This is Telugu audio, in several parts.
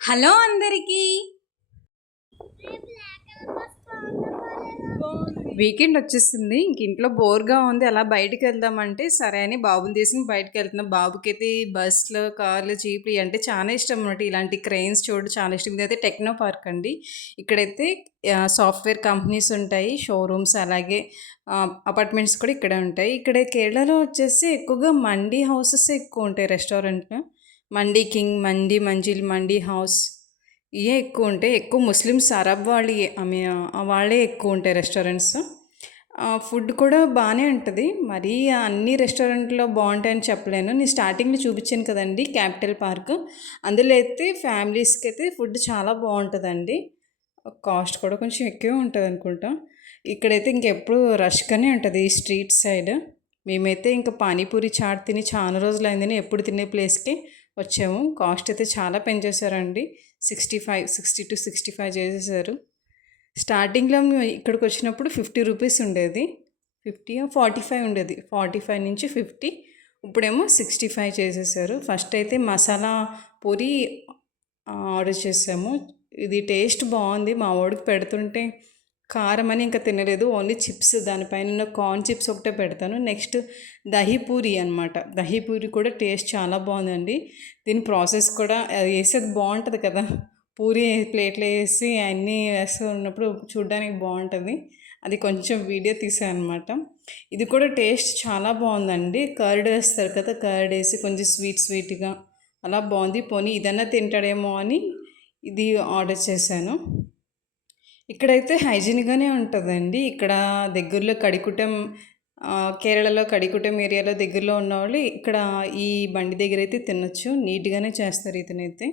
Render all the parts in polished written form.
హలో అందరికీ. వీకెండ్ వచ్చేసింది. ఇంక ఇంట్లో బోర్గా ఉంది. అలా బయటికి వెళ్దామంటే సరే అని బాబుని తీసుకుని బయటకు వెళ్తున్నాం. బాబుకైతే బస్సులు, కార్లు, జీపులు అంటే చాలా ఇష్టం అనమాట. ఇలాంటి క్రెయిన్స్ చూడడం చాలా ఇష్టం. ఇదైతే టెక్నో పార్క్ అండి. ఇక్కడైతే సాఫ్ట్వేర్ కంపెనీస్ ఉంటాయి, షోరూమ్స్, అలాగే అపార్ట్మెంట్స్ కూడా ఇక్కడే ఉంటాయి. ఇక్కడ కేరళలో వచ్చేసి ఎక్కువగా మండీ హౌసెస్ ఎక్కువ ఉంటాయి. రెస్టారెంట్లు మండీ కింగ్, మండీ మంజిల్, మండీ హౌస్ ఇవే ఎక్కువ ఉంటాయి. ఎక్కువ ముస్లిమ్స్, అరబ్ వాళ్ళు వాళ్ళే ఎక్కువ ఉంటాయి రెస్టారెంట్స్. ఫుడ్ కూడా బాగానే ఉంటుంది. మరీ అన్ని రెస్టారెంట్లో బాగుంటాయని చెప్పలేను. నేను స్టార్టింగ్లో చూపించాను కదండి క్యాపిటల్ పార్క్, అందులో అయితే ఫ్యామిలీస్కి అయితే ఫుడ్ చాలా బాగుంటుందండి. కాస్ట్ కూడా కొంచెం ఎక్కువే ఉంటుంది అనుకుంటా. ఇక్కడైతే ఇంకెప్పుడు రష్గానే ఉంటుంది ఈ స్ట్రీట్ సైడ్. మేమైతే ఇంకా పానీపూరి చాట్ తిని చాలా రోజులు అయిందని ఎప్పుడు తినే ప్లేస్కి వచ్చాము. కాస్ట్ అయితే చాలా పెంచేశారండి. 60 to 65 చేసేసారు. స్టార్టింగ్లో మేము ఇక్కడికి వచ్చినప్పుడు 50 రూపీస్ ఉండేది. 50 45 ఉండేది. 45 నుంచి 50, ఇప్పుడేమో 65 చేసేసారు. ఫస్ట్ అయితే మసాలా పూరి ఆర్డర్ చేసాము. ఇది టేస్ట్ బాగుంది. మా వాడికి పెడుతుంటే కారం అని ఇంకా తినలేదు. ఓన్లీ చిప్స్, దానిపైన కార్న్ చిప్స్ ఒకటే పెడతాను. నెక్స్ట్ దహీపూరి అనమాట. దహీపూరి కూడా టేస్ట్ చాలా బాగుందండి. దీని ప్రాసెస్ కూడా అది వేసేది బాగుంటుంది కదా, పూరి ప్లేట్లో వేసి అన్నీ వేస్తూ ఉన్నప్పుడు చూడడానికి బాగుంటుంది. అది కొంచెం వీడియో తీసాను అనమాట. ఇది కూడా టేస్ట్ చాలా బాగుందండి. కర్డ్ వేస్తారు కదా, కర్డ్ వేసి కొంచెం స్వీట్ స్వీట్గా అలా బాగుంది. పోనీ ఇదన్నా తింటాడేమో అని ఇది ఆర్డర్ చేశాను. ఇక్కడైతే హైజీన్గానే ఉంటుందండి. ఇక్కడ దగ్గరలో కడికుటం, కేరళలో కడికుటం ఏరియాలో దగ్గరలో ఉన్నవాళ్ళు ఇక్కడ ఈ బండి దగ్గర అయితే తినొచ్చు. నీట్గానే చేస్తారు ఇతనైతే.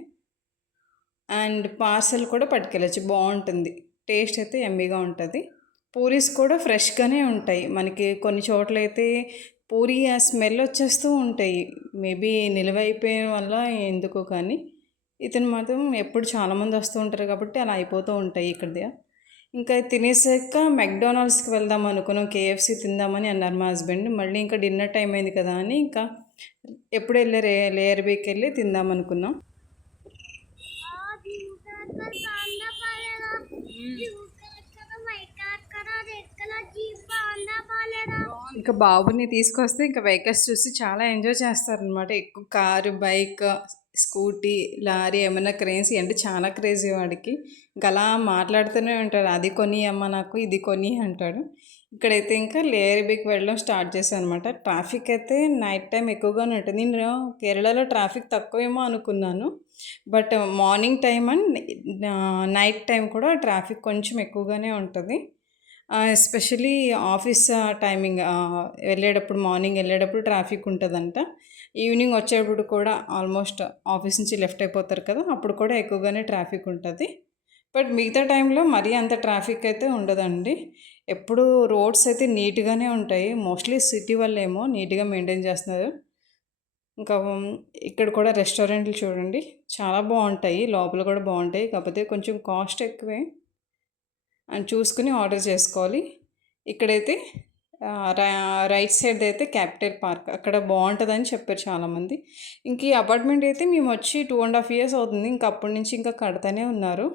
అండ్ పార్సల్ కూడా పట్టుకెళ్ళచ్చు. బాగుంటుంది. టేస్ట్ అయితే ఎమ్మీగా ఉంటుంది. పూరీస్ కూడా ఫ్రెష్గానే ఉంటాయి. మనకి కొన్ని చోట్ల అయితే పూరి ఆ స్మెల్ వచ్చేస్తూ ఉంటాయి. మేబీ నిల్వ అయిపోయిన వల్ల ఎందుకో కానీ, ఇతను మాత్రం ఎప్పుడు చాలామంది వస్తూ ఉంటారు కాబట్టి అలా అయిపోతూ ఉంటాయి ఇక్కడిది. ఇంకా తినేసాక మెక్డొనాల్డ్స్కి వెళ్దాం అనుకున్నాం. కేఎఫ్సి తిందామని అన్నారు మా హస్బెండ్. మళ్ళీ ఇంకా డిన్నర్ టైం అయింది కదా అని ఇంకా ఎప్పుడు వెళ్ళే లేయర్ బీకి వెళ్ళి తిందాం అనుకున్నాం. ఇంకా బాబుని తీసుకొస్తే ఇంకా వెహికల్స్ చూసి చాలా ఎంజాయ్ చేస్తారనమాట. ఎక్కువ కారు, బైక్, స్కూటీ, లారీ, ఏమైనా క్రేజ్ అంటే చాలా క్రేజీ వాడికి. ఇంకా అలా మాట్లాడుతూనే ఉంటాడు. అది కొని అమ్మ నాకు, ఇది కొని అంటాడు. ఇక్కడైతే ఇంకా లేయర్బీకి వెళ్ళడం స్టార్ట్ చేశాను అనమాట. ట్రాఫిక్ అయితే నైట్ టైం ఎక్కువగానే ఉంటుంది. నేను కేరళలో ట్రాఫిక్ తక్కువేమో అనుకున్నాను, but morning time and night time కూడా ట్రాఫిక్ కొంచెం ఎక్కువగానే ఉంటుంది. ఎస్పెషలీ ఆఫీస్ టైమింగ్ వెళ్ళేటప్పుడు, మార్నింగ్ వెళ్ళేటప్పుడు ట్రాఫిక్ ఉంటుందంట. ఈవినింగ్ వచ్చేటప్పుడు కూడా ఆల్మోస్ట్ ఆఫీస్ నుంచి లెఫ్ట్ అయిపోతారు కదా, అప్పుడు కూడా ఎక్కువగానే ట్రాఫిక్ ఉంటుంది. బట్ మిగతా టైంలో మరీ అంత ట్రాఫిక్ అయితే ఉండదండి. ఎప్పుడు రోడ్స్ అయితే నీట్గానే ఉంటాయి. మోస్ట్లీ సిటీ వల్లేమో నీట్గా మెయింటైన్ చేస్తున్నారు. ఇంకా ఇక్కడ కూడా రెస్టారెంట్లు చూడండి చాలా బాగుంటాయి. లోపల కూడా బాగుంటాయి. కాకపోతే కొంచెం కాస్ట్ ఎక్కువే అని చూసుకుని ఆర్డర్ చేసుకోవాలి. ఇక్కడైతే రైట్ సైడ్ అయితే క్యాపిటల్ పార్క్, అక్కడ బాగుంటుందని చెప్పారు చాలామంది. ఇంక ఈ అపార్ట్మెంట్ అయితే మేము వచ్చి 2.5 years అవుతుంది. ఇంకా అప్పటి నుంచి ఇంకా కడతానే ఉన్నారు.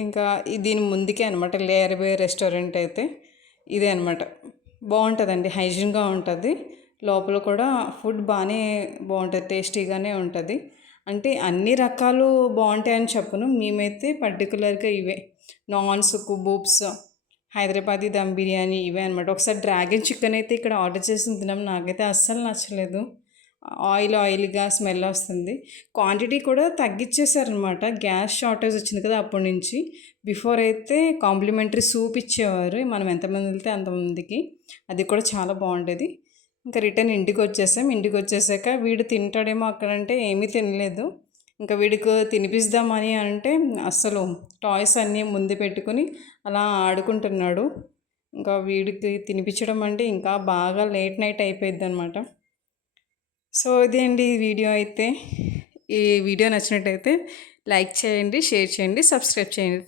ఇంకా దీని ముందుకే అనమాట లేయర్ బే రెస్టారెంట్ అయితే ఇదే అనమాట. బాగుంటుందండి, హైజీన్గా ఉంటుంది. లోపల కూడా ఫుడ్ బాగుంటుంది, టేస్టీగానే ఉంటుంది. అంటే అన్ని రకాలు బాగుంటాయని చెప్పను. మేమైతే పర్టికులర్గా ఇవే నాన్స్, కుబూబ్స్, హైదరాబాదీ దమ్ బిర్యానీ ఇవే అనమాట. ఒకసారి డ్రాగన్ చికెన్ అయితే ఇక్కడ ఆర్డర్ చేసి తిన్నాం. నాకైతే అస్సలు నచ్చలేదు. ఆయిల్గా స్మెల్ వస్తుంది. క్వాంటిటీ కూడా తగ్గించేశారనమాట. గ్యాస్ షార్టేజ్ వచ్చింది కదా అప్పటి నుంచి. బిఫోర్ అయితే కాంప్లిమెంటరీ సూప్ ఇచ్చేవారు, మనం ఎంతమంది వెళ్తే అంతమందికి. అది కూడా చాలా బాగుండేది. ఇంకా రిటర్న్ ఇంటికి వచ్చేసాం. ఇంటికి వచ్చేసాక వీడు తింటాడేమో అక్కడంటే ఏమీ తినలేదు. ఇంకా వీడికి తినిపిద్దామని అంటే అస్సలు టాయ్స్ అన్నీ ముందు పెట్టుకుని అలా ఆడుకుంటున్నాడు. ఇంకా వీడికి తినిపించడం అంటే ఇంకా బాగా లేట్ నైట్ అయిపోయింది అనమాట. సో ఇది అండి ఈ వీడియో అయితే. ఈ వీడియో నచ్చినట్టయితే లైక్ చేయండి, షేర్ చేయండి, సబ్స్క్రైబ్ చేయండి.